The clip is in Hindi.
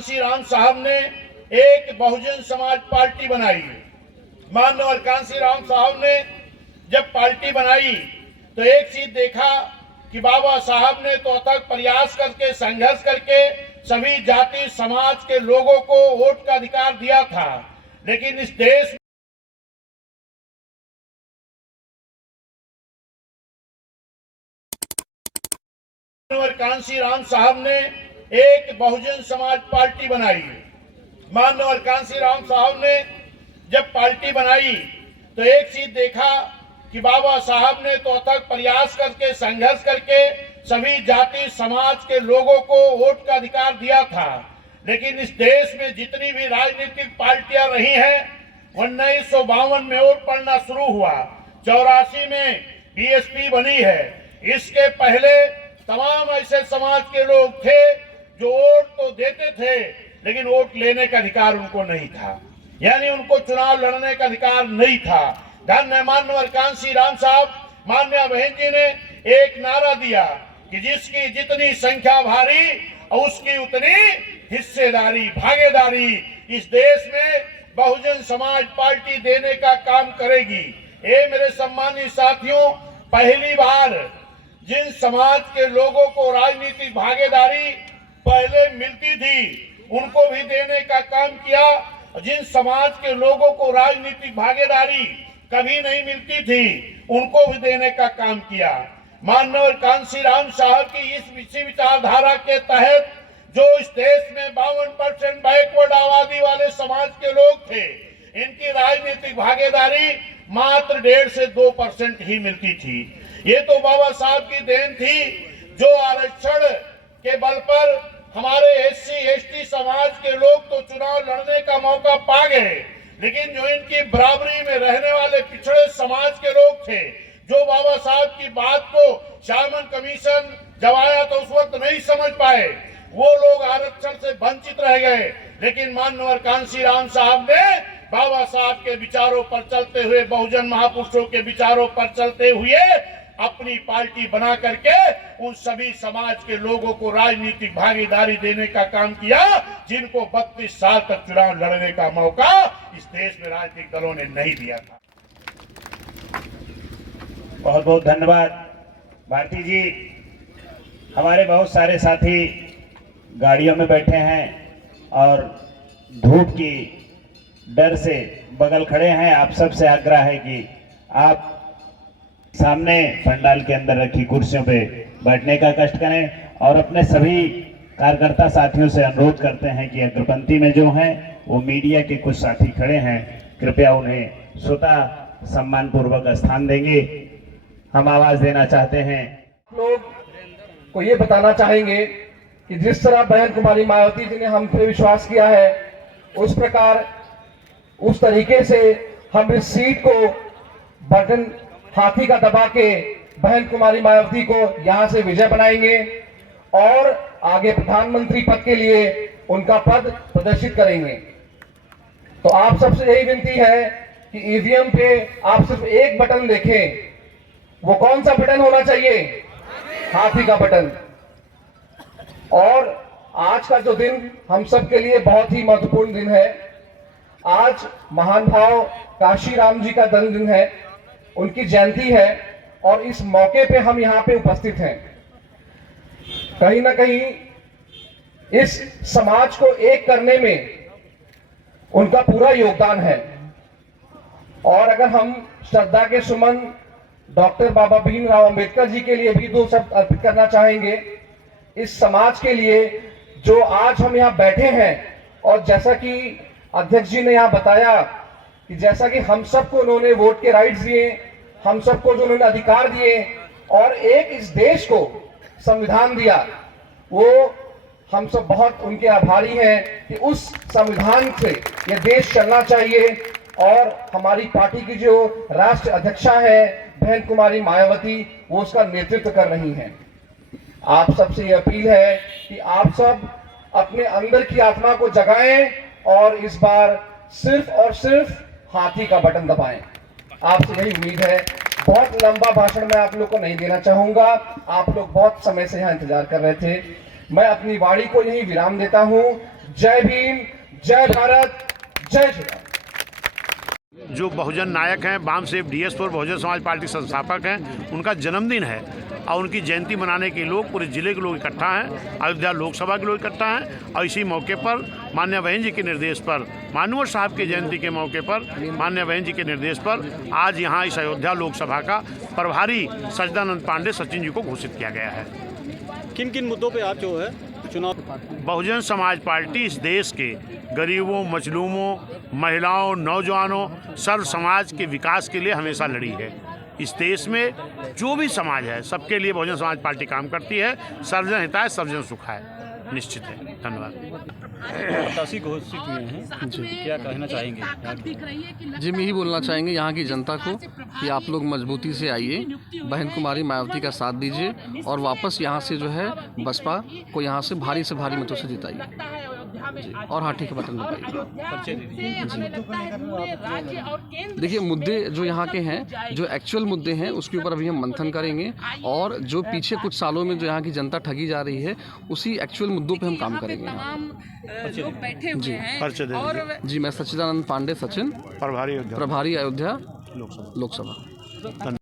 कांशीराम साहब ने एक बहुजन समाज पार्टी बनाई। माननीय कांशीराम साहब ने जब पार्टी बनाई तो एक चीज देखा कि बाबा साहब ने तो अथक प्रयास करके संघर्ष करके सभी जाति समाज के लोगों को वोट का अधिकार दिया था, लेकिन इस देश कांशीराम साहब ने एक बहुजन समाज पार्टी बनाई। माननीय कांशीराम साहब ने जब पार्टी बनाई तो एक चीज देखा कि बाबा साहब ने तो अथक प्रयास करके संघर्ष करके सभी जाति समाज के लोगों को वोट का अधिकार दिया था, लेकिन इस देश में जितनी भी राजनीतिक पार्टियां रही हैं 1952 में वोट पड़ना शुरू हुआ, 84 में बीएसपी बनी है। इसके पहले तमाम ऐसे समाज के लोग थे जो वोट तो देते थे लेकिन वोट लेने का अधिकार उनको नहीं था, यानी उनको चुनाव लड़ने का अधिकार नहीं था। धन्य माननीय कांशीराम साहब, मान्य बहन जी ने एक नारा दिया कि जिसकी जितनी संख्या भारी और उसकी उतनी हिस्सेदारी भागीदारी इस देश में बहुजन समाज पार्टी देने का काम करेगी। ये मेरे सम्मानित साथियों, पहली बार जिन समाज के लोगों को राजनीतिक भागीदारी पहले मिलती थी उनको भी देने का काम किया, जिन समाज के लोगों को राजनीतिक भागीदारी कभी नहीं मिलती थी उनको भी देने का काम किया। माननीय कांशीराम साहब की इसी विचारधारा के तहत जो इस देश में 52% बैकवर्ड आबादी वाले समाज के लोग थे, इनकी राजनीतिक भागीदारी मात्र 1.5 से 2% ही मिलती थी। ये तो बाबा साहब की देन थी जो आरक्षण के बल पर हमारे एससी एसटी समाज के लोग तो चुनाव लड़ने का मौका पा गए, लेकिन जो इनकी बराबरी में रहने वाले पिछड़े समाज के लोग थे, जो बाबा साहब की बात को शामन कमीशन जब आया तो उस वक्त नहीं समझ पाए, वो लोग आरक्षण से वंचित रह गए। लेकिन माननीय कांशीराम साहब ने बाबा साहब के विचारों पर चलते हुए, बहुजन महापुरुषों के विचारों पर चलते हुए अपनी पार्टी बना करके उन सभी समाज के लोगों को राजनीतिक भागीदारी देने का काम किया जिनको 32 साल तक चुनाव लड़ने का मौका इस देश में राजनीतिक दलों ने नहीं दिया था। बहुत बहुत धन्यवाद भारती जी। हमारे बहुत सारे साथी गाड़ियों में बैठे हैं और धूप की डर से बगल खड़े हैं। आप सबसे आग्रह है कि आप सामने पंडाल के अंदर रखी कुर्सियों पे बैठने का कष्ट करें और अपने सभी कार्यकर्ता साथियों से अनुरोध करते हैं कि अग्रपंक्ति में जो हैं वो मीडिया के कुछ साथी खड़े हैं, कृपया उन्हें स्वतः सम्मान पूर्वक स्थान देंगे। हम आवाज देना चाहते हैं। लोग को ये बताना चाहेंगे कि जिस तरह बहन कुमारी मायावती जी ने हम पे विश्वास किया है उस प्रकार उस तरीके से हम इस सीट को बटन हाथी का दबा के बहन कुमारी मायावती को यहां से विजय बनाएंगे और आगे प्रधानमंत्री पद के लिए उनका पद प्रदर्शित करेंगे। तो आप सबसे यही विनती है कि ईवीएम पे आप सिर्फ एक बटन देखें। वो कौन सा बटन होना चाहिए? हाथी का बटन। और आज का जो दिन हम सब के लिए बहुत ही महत्वपूर्ण दिन है। आज महान भाव कांशीराम जी का जन्मदिन है, उनकी जयंती है और इस मौके पे हम यहाँ पे उपस्थित हैं। कहीं ना कहीं इस समाज को एक करने में उनका पूरा योगदान है। और अगर हम श्रद्धा के सुमन डॉक्टर बाबा भीमराव अंबेडकर जी के लिए भी 2 शब्द अर्पित करना चाहेंगे। इस समाज के लिए जो आज हम यहाँ बैठे हैं और जैसा कि अध्यक्ष जी ने यहाँ बताया कि जैसा कि हम सबको उन्होंने वोट के राइट्स दिए, हम सबको जो उन्होंने अधिकार दिए और एक इस देश को संविधान दिया, वो हम सब बहुत उनके आभारी हैं कि उस संविधान से ये देश चलना चाहिए। और हमारी पार्टी की जो राष्ट्रीय अध्यक्षा है बहन कुमारी मायावती, वो उसका नेतृत्व कर रही हैं। आप सबसे ये अपील है कि आप सब अपने अंदर की आत्मा को जगाएं और इस बार सिर्फ और सिर्फ हाथी का बटन दबाएं। आपसे यही उम्मीद है। बहुत लंबा भाषण मैं आप लोग को नहीं देना चाहूंगा, आप लोग बहुत समय से यहाँ इंतजार कर रहे थे। मैं अपनी वाणी को यही विराम देता हूँ। जय भीम, जय भारत, जय श्री राम। जो बहुजन नायक हैं, बामसेव डीएस4 बहुजन समाज पार्टी संस्थापक हैं, उनका जन्मदिन है और उनकी जयंती मनाने के लोग पूरे जिले के लोग इकट्ठा हैं, अयोध्या लोकसभा के लोग इकट्ठा हैं। और इसी मौके पर माननीय बहन जी के निर्देश पर, मानवर साहब की जयंती के मौके पर माननीय बहन जी के निर्देश पर आज यहाँ इस अयोध्या लोकसभा का प्रभारी सच्चिदानंद पांडे सचिन जी को घोषित किया गया है। किन किन मुद्दों पे आप जो है चुनाव? बहुजन समाज पार्टी इस देश के गरीबों, मजलूमों, महिलाओं, नौजवानों, सर्व समाज के विकास के लिए हमेशा लड़ी है। इस देश में जो भी समाज है सबके लिए बहुजन समाज पार्टी काम करती है। सर्वजन हिताय सर्वजन सुखाय निश्चित है। धन्यवाद। प्रत्याशी घोषित हुए हैं जी, क्या कहना चाहेंगे? जी, मैं ही बोलना चाहेंगे यहाँ की जनता को कि आप लोग मजबूती से आइए, बहन कुमारी मायावती का साथ दीजिए और वापस यहाँ से जो है बसपा को यहाँ से भारी मतों से जिताइए और हाँ ठीक है बटन दबाइए। देखिए, मुद्दे जो यहाँ के हैं, जो एक्चुअल मुद्दे हैं उसके ऊपर अभी हम मंथन करेंगे और जो पीछे कुछ सालों में जो यहाँ की जनता ठगी जा रही है उसी एक्चुअल मुद्दों पे हम काम करेंगे। जी, मैं सच्चिदानंद पांडे सचिन, प्रभारी अयोध्या लोकसभा।